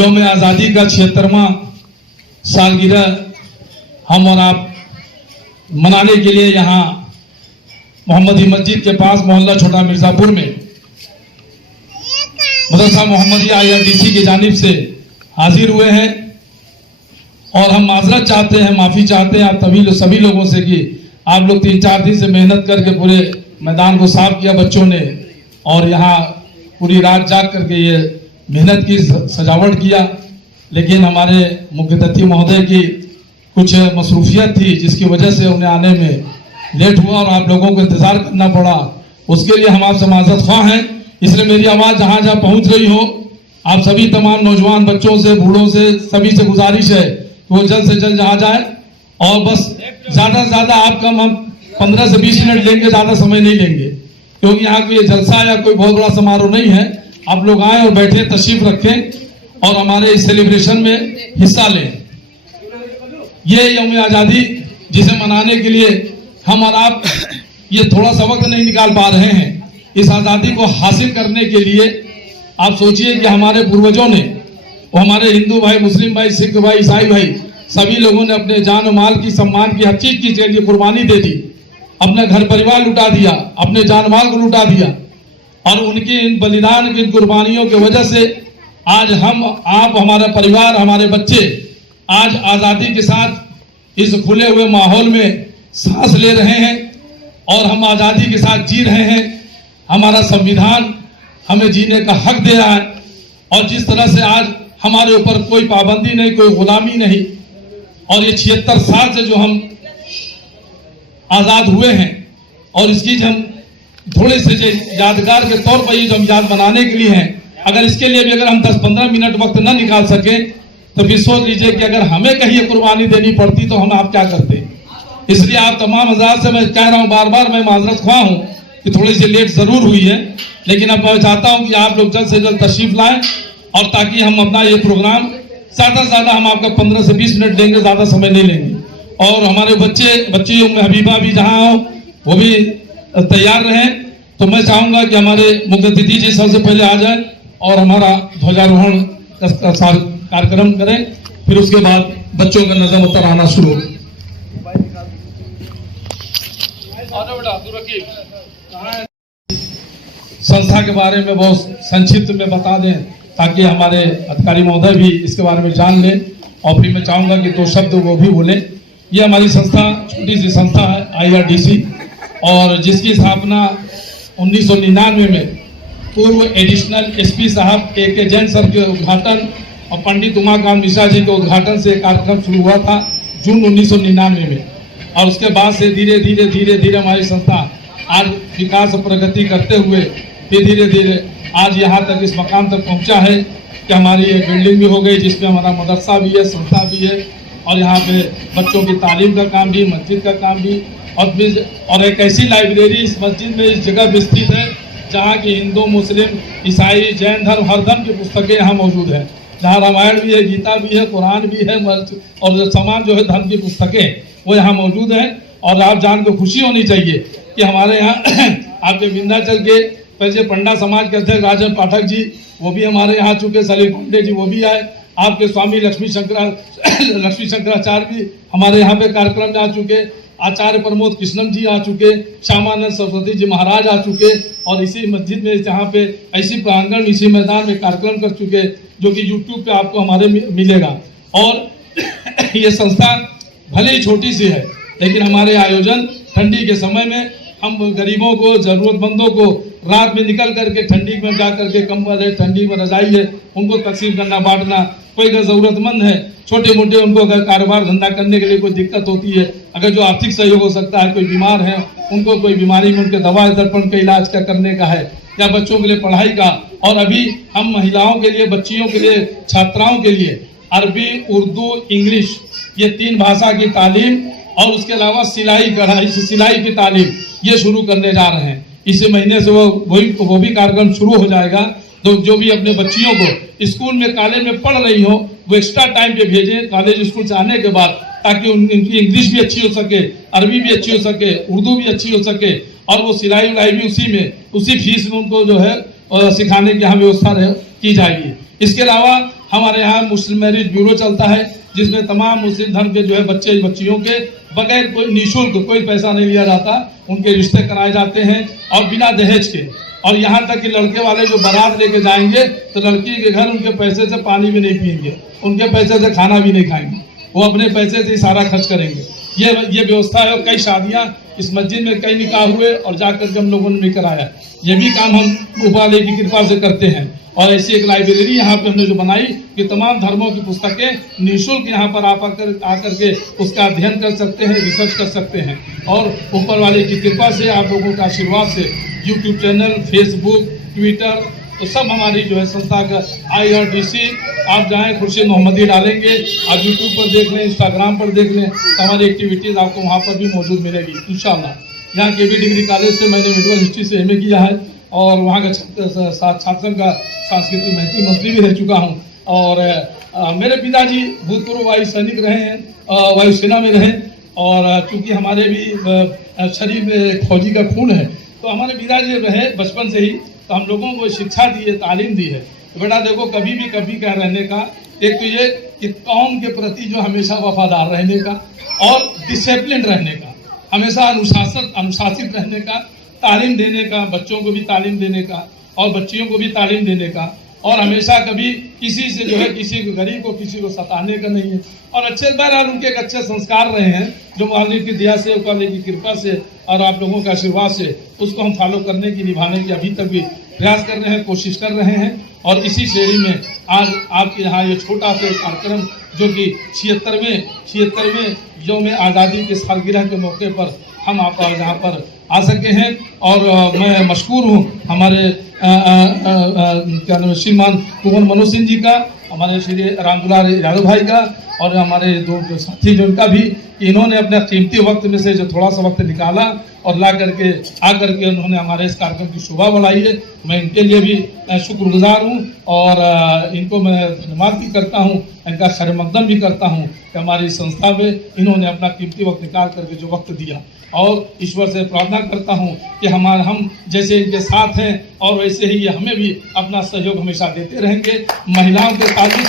यौम आज़ादी का 76वां सालगिरह हम और आप मनाने के लिए यहाँ मोहम्मदी मस्जिद के पास मोहल्ला छोटा मिर्जापुर में मदरसा मोहम्मदिया IRDC की जानिब से हाजिर हुए हैं और हम माजरत चाहते हैं, माफ़ी चाहते हैं आप सभी लोगों से कि आप लोग 3-4 दिन से मेहनत करके पूरे मैदान को साफ किया बच्चों ने और यहाँ पूरी रात जाग करके ये मेहनत की, सजावट किया, लेकिन हमारे मुख्य अतिथि महोदय की कुछ मसरूफियत थी जिसकी वजह से उन्हें आने में लेट हुआ और आप लोगों को इंतजार करना पड़ा। उसके लिए हम आपसे माजरत ख्वाह हैं। इसलिए मेरी आवाज़ जहाँ जहाँ पहुँच रही हो, आप सभी तमाम नौजवान बच्चों से, बूढ़ों से, सभी से गुजारिश है कि वो जल्द से जल्द जहाँ जाए और बस ज़्यादा से ज़्यादा आप कम हम 15 से 20 मिनट लेंगे, ज़्यादा समय नहीं लेंगे, क्योंकि यहाँ कोई जलसा या कोई बहुत बड़ा समारोह नहीं है। आप लोग आए और बैठे, तशरीफ रखें और हमारे इस सेलिब्रेशन में हिस्सा लें। ये यौम आज़ादी जिसे मनाने के लिए हम और आप ये थोड़ा सा वक्त नहीं निकाल पा रहे हैं, इस आज़ादी को हासिल करने के लिए आप सोचिए कि हमारे पूर्वजों ने, वो हमारे हिंदू भाई, मुस्लिम भाई, सिख भाई, ईसाई भाई, सभी लोगों ने अपने जान और माल की, सम्मान की, हर चीज की लिए कुर्बानी दे दी, अपना घर परिवार लुटा दिया, अपने जान माल को लुटा दिया और उनके इन बलिदान की कुर्बानियों की वजह से आज हम, आप, हमारा परिवार, हमारे बच्चे आज आज़ादी के साथ इस खुले हुए माहौल में सांस ले रहे हैं और हम आज़ादी के साथ जी रहे हैं। हमारा संविधान हमें जीने का हक दे रहा है और जिस तरह से आज हमारे ऊपर कोई पाबंदी नहीं, कोई गुलामी नहीं और ये 76 साल से जो हम आज़ाद हुए हैं और इसकी हम थोड़े से यादगार के तौर पर ये जो हम याद बनाने के लिए हैं, अगर इसके लिए भी अगर हम 10-15 मिनट वक्त न निकाल सके तो फिर सोच लीजिए कि अगर हमें कहीं कुर्बानी देनी पड़ती तो हम आप क्या करते। इसलिए आप तमाम हज़रात से मैं कह रहा हूँ, बार बार मैं माजरत ख्वाह हूँ कि थोड़ी सी लेट जरूर हुई है, लेकिन अब मैं चाहता हूँ कि आप लोग जल्द से जल्द तशरीफ लाएं और ताकि हम अपना ये प्रोग्राम ज़्यादा से ज़्यादा हम आपका 15 से 20 मिनट लेंगे, ज़्यादा समय नहीं लेंगे और हमारे बच्चियों में हबीबा भी जहाँ हो वो भी तैयार रहें। तो मैं चाहूँगा कि हमारे मुख्य अतिथि जी सबसे पहले आ जाए और हमारा ध्वजारोहण कार्यक्रम करें, फिर उसके बाद बच्चों का नज़म उतर आना शुरू हो। संस्था के बारे में बहुत संक्षिप्त में बता दें ताकि हमारे अधिकारी महोदय भी इसके बारे में जान लें और फिर मैं चाहूँगा कि 2 शब्द वो भी बोलें। ये हमारी संस्था छोटी सी संस्था है IRDC और जिसकी स्थापना 1999 में पूर्व एडिशनल SP साहब के जैन सर के उद्घाटन और पंडित उमाकांत मिश्रा जी के उद्घाटन से कार्यक्रम शुरू हुआ था जून 1999 में और उसके बाद से धीरे धीरे हमारी संस्था आज विकास और प्रगति करते हुए फिर धीरे धीरे आज यहाँ तक इस मकाम तक पहुँचा है कि हमारी एक बिल्डिंग भी हो गई जिसमें हमारा मदरसा भी है, संस्था भी है और यहाँ पे बच्चों की तालीम का काम भी, मस्जिद का काम भी और एक ऐसी लाइब्रेरी इस मस्जिद में, इस जगह भी स्थित है जहाँ की हिंदू, मुस्लिम, ईसाई, जैन धर्म, हर धर्म की पुस्तकें यहाँ मौजूद है, जहाँ रामायण भी है, गीता भी है, कुरान भी है और तमाम जो है धर्म की पुस्तकें वो यहाँ मौजूद हैं। और आप जान को खुशी होनी चाहिए कि हमारे यहाँ आपके विंध्याचल के पैसे पंडा समाज के अध्यक्ष राजन पाठक जी वो भी हमारे यहाँ चुके, सलीम पांडे जी वो भी आए, आपके स्वामी लक्ष्मी शंकराचार्य भी हमारे यहाँ पे कार्यक्रम में आ चुके, आचार्य प्रमोद कृष्णम जी आ चुके, श्यामानंद सरस्वती जी महाराज आ चुके और इसी मस्जिद में जहाँ पे ऐसी प्रांगण, इसी मैदान में कार्यक्रम कर चुके जो कि YouTube पे आपको हमारे मिलेगा। और ये संस्था भले ही छोटी सी है लेकिन हमारे आयोजन ठंडी के समय में हम गरीबों को, जरूरतमंदों को रात में निकल करके ठंडी में जा करके कंबल है, ठंडी में रजाई है, उनको तकसीम करना, बांटना। कोई अगर ज़रूरतमंद है, छोटे मोटे, उनको अगर कारोबार धंधा करने के लिए कोई दिक्कत होती है, अगर जो आर्थिक सहयोग हो सकता है, कोई बीमार है, उनको कोई बीमारी में उनके दवा दर्पण का इलाज का करने का है या बच्चों के लिए पढ़ाई का। और अभी हम महिलाओं के लिए, बच्चियों के लिए, छात्राओं के लिए अरबी, उर्दू, इंग्लिश ये 3 भाषा की तालीम और उसके अलावा सिलाई कढ़ाई, सिलाई की तालीम ये शुरू करने जा रहे हैं। इसी महीने से वो भी कार्यक्रम शुरू हो जाएगा। तो जो भी अपने बच्चियों को स्कूल में, कॉलेज में पढ़ रही हो वो एक्स्ट्रा टाइम पे भेजें कॉलेज स्कूल से आने के बाद, ताकि उनकी इंग्लिश भी अच्छी हो सके, अरबी भी अच्छी हो सके, उर्दू भी अच्छी हो सके और वो सिलाई उलाई भी उसी फीस में उनको जो है सिखाने की यहाँ व्यवस्था की जाएगी। इसके अलावा हमारे यहाँ मुस्लिम मैरिज ब्यूरो चलता है, जिसमें तमाम मुस्लिम धर्म के जो है बच्चे बच्चियों के बगैर कोई निःशुल्क कोई पैसा नहीं लिया जाता, उनके रिश्ते कराए जाते हैं और बिना दहेज के। और यहाँ तक कि लड़के वाले जो बारात लेके जाएंगे तो लड़की के घर उनके पैसे से पानी भी नहीं पिएंगे, उनके पैसे से खाना भी नहीं खाएंगे, वो अपने पैसे से ही सारा खर्च करेंगे। ये व्यवस्था है। और कई शादियाँ इस मस्जिद में कई निकाह हुए और जाकर के हम लोगों ने भी कराया। ये भी काम हम ऊपर वाले की कृपा से करते हैं। और ऐसी एक लाइब्रेरी यहाँ पे हमने जो बनाई कि तमाम धर्मों की पुस्तकें निःशुल्क यहाँ पर आकर के उसका अध्ययन कर सकते हैं, रिसर्च कर सकते हैं। और ऊपर वाले की कृपा से, आप लोगों का आशीर्वाद से यूट्यूब चैनल, फेसबुक, ट्विटर, तो सब हमारी जो है संस्था का IRDC, आप जाएँ खुर्शीद मोहम्मदी डालेंगे, आप यूट्यूब पर देख लें, इंस्टाग्राम पर देख लें, तो हमारी एक्टिविटीज़ आपको वहाँ पर भी मौजूद मिलेगी इंशाल्लाह। यहाँ KB डिग्री कॉलेज से मैंने मेडिकल हिस्ट्री से MA किया है और वहाँ का छात्र का सांस्कृतिक महत्व मंत्री भी रह चुका हूँ। और मेरे पिताजी भूतपूर्व वायु सैनिक रहे हैं, वायुसेना में रहे, और चूँकि हमारे भी शरीर में फौजी का खून है, तो हमारे पिताजी रहे बचपन से ही, तो हम लोगों को शिक्षा दी है, तालीम दी है। तो बेटा देखो, कभी भी कभी क्या रहने का, एक तो ये कि कौम के प्रति जो हमेशा वफादार रहने का और डिसिप्लिन रहने का, हमेशा अनुशासित रहने का, तालीम देने का, बच्चों को भी तालीम देने का और बच्चियों को भी तालीम देने का, और हमेशा कभी किसी से जो है किसी गरीब को किसी को सताने का नहीं है। और अच्छे बहरहाल उनके एक अच्छे संस्कार रहे हैं जो मालिक की दया से, ऊपर की कृपा से और आप लोगों का आशीर्वाद से उसको हम फॉलो करने की, निभाने की अभी तक भी प्रयास कर रहे हैं, कोशिश कर रहे हैं। और इसी श्रेणी में आज आपके यहाँ ये छोटा सा कार्यक्रम जो कि 76वें यौम आज़ादी के सालगिरह के मौके पर हम आप यहाँ पर आ सके हैं। और मैं मशकूर हूँ हमारे क्या नाम है, श्रीमान कुंवर मनोज सिंह जी का, हमारे श्री रामदुलार यादव भाई का, और हमारे दो साथी जो उनका भी, इन्होंने अपने कीमती वक्त में से जो थोड़ा सा वक्त निकाला और ला करके आकर के उन्होंने हमारे इस कार्यक्रम की शोभा बढ़ाई है। मैं इनके लिए भी शुक्रगुजार हूँ और इनको मैं धन्यवाद भी करता हूँ, इनका खैर मकदम भी करता हूँ कि हमारी संस्था में इन्होंने अपना कीमती वक्त निकाल करके जो वक्त दिया। और ईश्वर से प्रार्थना करता हूँ कि हम जैसे इनके साथ हैं और वैसे ही ये हमें भी अपना सहयोग हमेशा देते रहेंगे। महिलाओं के ताल्लुक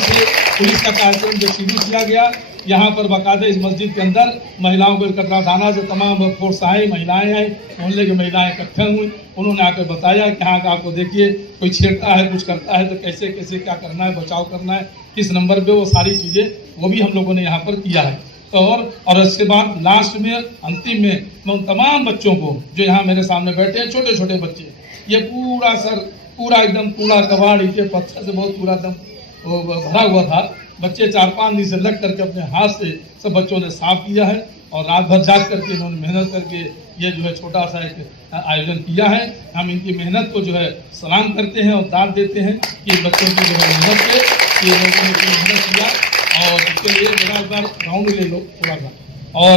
से पुलिस का कार्यक्रम जो शुरू किया गया, यहाँ पर बाकायदा इस मस्जिद के अंदर महिलाओं को इकट्ठा थाना से तमाम फोर्स आए, महिलाएं आई, मोहल्ले की महिलाएं इकट्ठे हुई, उन्होंने आकर बताया कि हाँ आपको देखिए कोई छेड़ता है, कुछ करता है तो कैसे कैसे क्या करना है, बचाव करना है, किस नंबर पे, वो सारी चीज़ें वो भी हम लोगों ने यहाँ पर किया है। तो और इसके बाद लास्ट में, अंतिम में, मैं उन तमाम बच्चों को जो यहाँ मेरे सामने बैठे हैं, छोटे छोटे बच्चे, ये पूरा एकदम पूरा कबाड़ ईंटे पत्थर से बहुत पूरा एकदम भरा हुआ था। बच्चे 4-5 दिन से लग करके अपने हाथ से सब बच्चों ने साफ किया है और रात भर जाग करके इन्होंने मेहनत करके ये जो है छोटा सा एक आयोजन किया है। हम इनकी मेहनत को जो है सलाम करते हैं और दाद देते हैं कि बच्चों की जो है मेहनत से ये लोगों ने मेहनत किया। और इसके लिए मेरा एक बार राउंड ले लो थोड़ा सा। और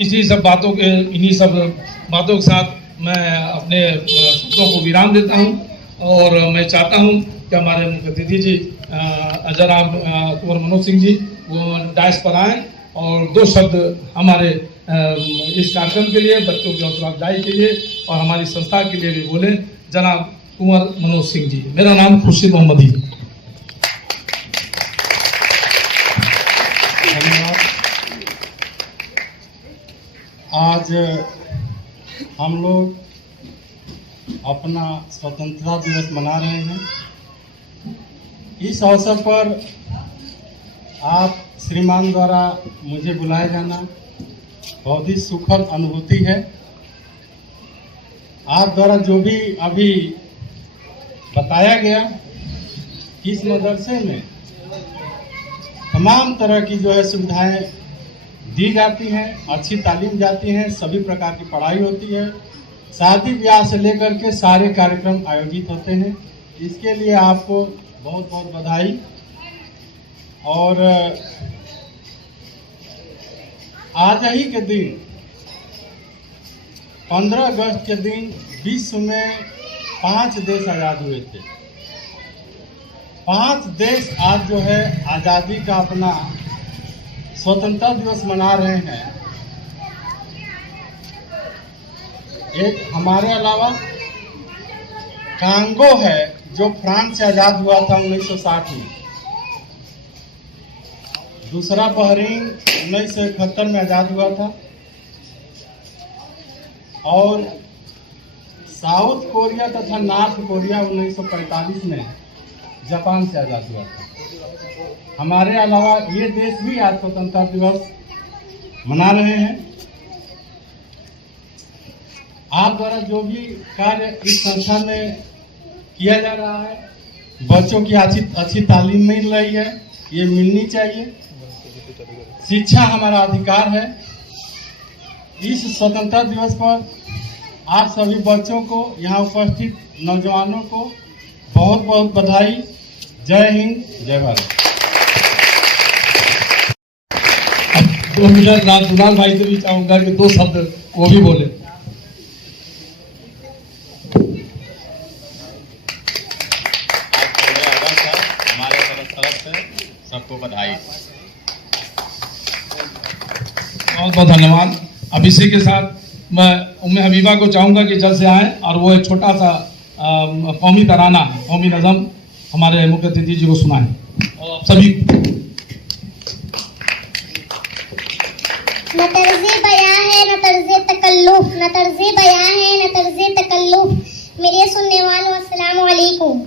इन्हीं सब बातों के साथ मैं अपने शब्दों को विराम देता हूँ और मैं चाहता हूँ कि हमारे मुख्य अतिथि जी जनाब कुंवर मनोज सिंह जी वो डायस पर आएँ और 2 शब्द हमारे इस कार्यक्रम के लिए, बच्चों की हौसला अफजाई के लिए और हमारी संस्था के लिए भी बोले। जनाब कुंवर मनोज सिंह जी। मेरा नाम खुर्शीद मोहम्मदी। आज हम लोग अपना स्वतंत्रता दिवस मना रहे हैं। इस अवसर पर आप श्रीमान द्वारा मुझे बुलाया जाना बहुत ही सुखद अनुभूति है। आप द्वारा जो भी अभी बताया गया कि इस मदरसे में तमाम तरह की जो है सुविधाएं दी जाती हैं, अच्छी तालीम जाती हैं, सभी प्रकार की पढ़ाई होती है, शादी ब्याह से लेकर के सारे कार्यक्रम आयोजित होते हैं। इसके लिए आपको बहुत बहुत बधाई। और आज ही के दिन 15 अगस्त के दिन विश्व में 5 देश आज़ाद हुए थे। 5 देश आज जो है आज़ादी का अपना स्वतंत्रता दिवस मना रहे हैं। एक हमारे अलावा कांगो है जो फ्रांस से आज़ाद हुआ था 1960 में। दूसरा बहरीन 1971 में आज़ाद हुआ था। और साउथ कोरिया तथा नॉर्थ कोरिया 1945 में जापान से आज़ाद हुआ था। हमारे अलावा ये देश भी आज स्वतंत्रता दिवस मना रहे हैं। आप द्वारा जो भी कार्य इस संस्था में किया जा रहा है, बच्चों की अच्छी तालीम मिल रही है, ये मिलनी चाहिए। शिक्षा हमारा अधिकार है। इस स्वतंत्रता दिवस पर आप सभी बच्चों को, यहाँ उपस्थित नौजवानों को बहुत बहुत बधाई। जय हिंद, जय भारत। अब 2 मिनट रात दुलाल भाई से भी चाहूंगा कि 2 शब्द वो भी बोले। हमारे तरफ से सबको बधाई। बहुत बहुत धन्यवाद। अब इसी के साथ मैं उम्मे हबीबा को चाहूंगा कि जल्द से आए और वो एक छोटा सा कौमी तराना, कौमी नज़म हमारे मुख्य अतिथि जी को सुनाएं। और आप सभी न तर्ज़े बयां है न तर्ज़े तकल्लुफ़, न तर्ज़े बयां है न तर्ज़े तकल्लुफ़। मेरे सुनने वालों अस्सलामु अलैकुम।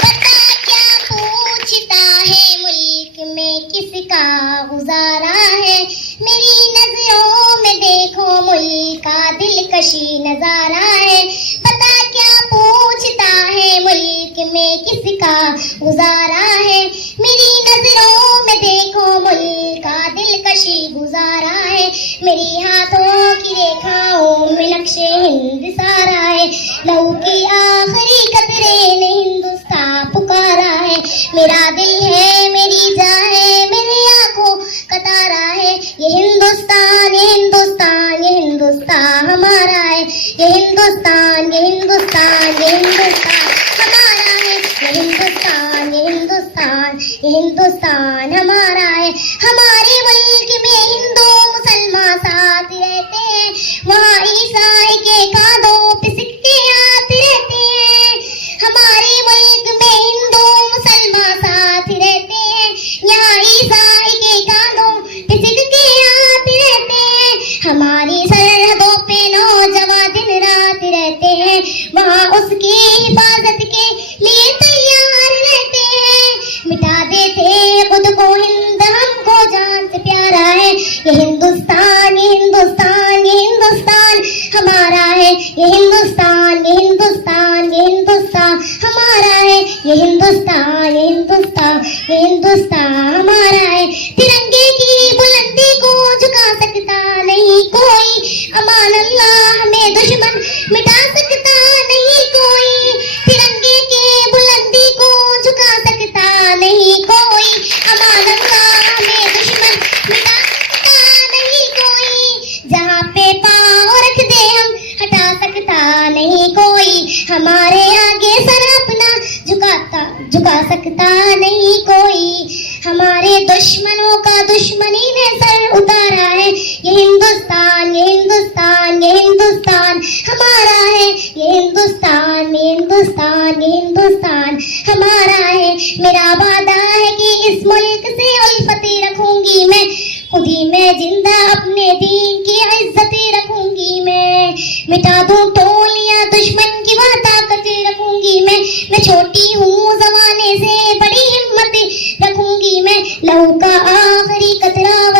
बता क्या पूछता है मुल्क में किसका गुजारा है, मेरी नजरों में देखो मुल्क का दिलकशी नजारा है। पता क्या पूछता है मुल्क में किसका गुजारा है, मेरी नजरों में देखो मुल्क का दिलकशी गुजारा है। मेरी हाथों की रेखाओं में नक्शे हिंद सारा है, लहू की आखिरी कतरे ने हिंदुस्तान पुकारा है। मेरा दिल है, मेरी जान है, मेरी आंखों का तारा है। ये हिंदुस्तान, ये हिंदुस्तान, ये हिंदुस्तान हमारा है। ये हिंदुस्तान, ये हिंदुस्तान, ये हिंदुस्तान हमारा है। ये हिंदुस्तान, ये हिंदुस्तान, ये हिंदुस्तान हमारा है। हमारे मुल्क में हिंदू मुसलमान साथ रहते हैं, वहाँ ईसाई के कांधों पे सिक्के आते रहते हैं। हमारे मुल्क में हिंदू मुसलमान साथ रहते हैं, यहाँ ईसाई के कांधों पे सिक्के आते रहते हैं। हमारी सरहदों पे नौजवान दिन रात रहते हैं, वहाँ उसकी हिफाजत के लिए तैयार रहते हैं। मिटा देते खुद को हिंद, हमको जान से प्यारा है। ये हिंदुस्तान, ये हिंदुस्तान, ये हिंदुस्तान हमारा है। ये हिंदुस्तान, ये हिंदुस्तान, ये हिंदुस्तान हमारा है। ये हिंदुस्तान, ये हिंदुस्तान, ये हिंदुस्तान हमारा है। तिरंगे की बुलंदी को झुका सकता नहीं कोई, अमान अल्लाह हमें दुश्मन मिटा सकता नहीं कोई। तिरंगे के बुलंदी को झुका सकता नहीं कोई, अमान अल्लाह हमें दुश्मन मिटा सकता नहीं कोई। जहाँ पे पाँव रख दे हम हटा सकता नहीं कोई, हमारे आगे सर अपना झुका सकता नहीं कोई। हमारे दुश्मनों का दुश्मनी ने सर उतारा है। ये हिंदुस्तान, ये हिंदुस्तान, ये हिंदुस्तान हमारा है। ये हिंदुस्तान, ये हिंदुस्तान, ये हिंदुस्तान हमारा है। मेरा वादा है कि इस मुल्क से उल्फतें रखूंगी मैं, खुद ही मैं जिंदा अपने दीन की इज्जतें रखूंगी मैं। मिटा दूं टोलियां दुश्मन की वह ताकतें रखूंगी मैं छोटी हूँ जमाने से बड़ी हिम्मतें रखूंगी मैं। लहू का आखिरी कतरा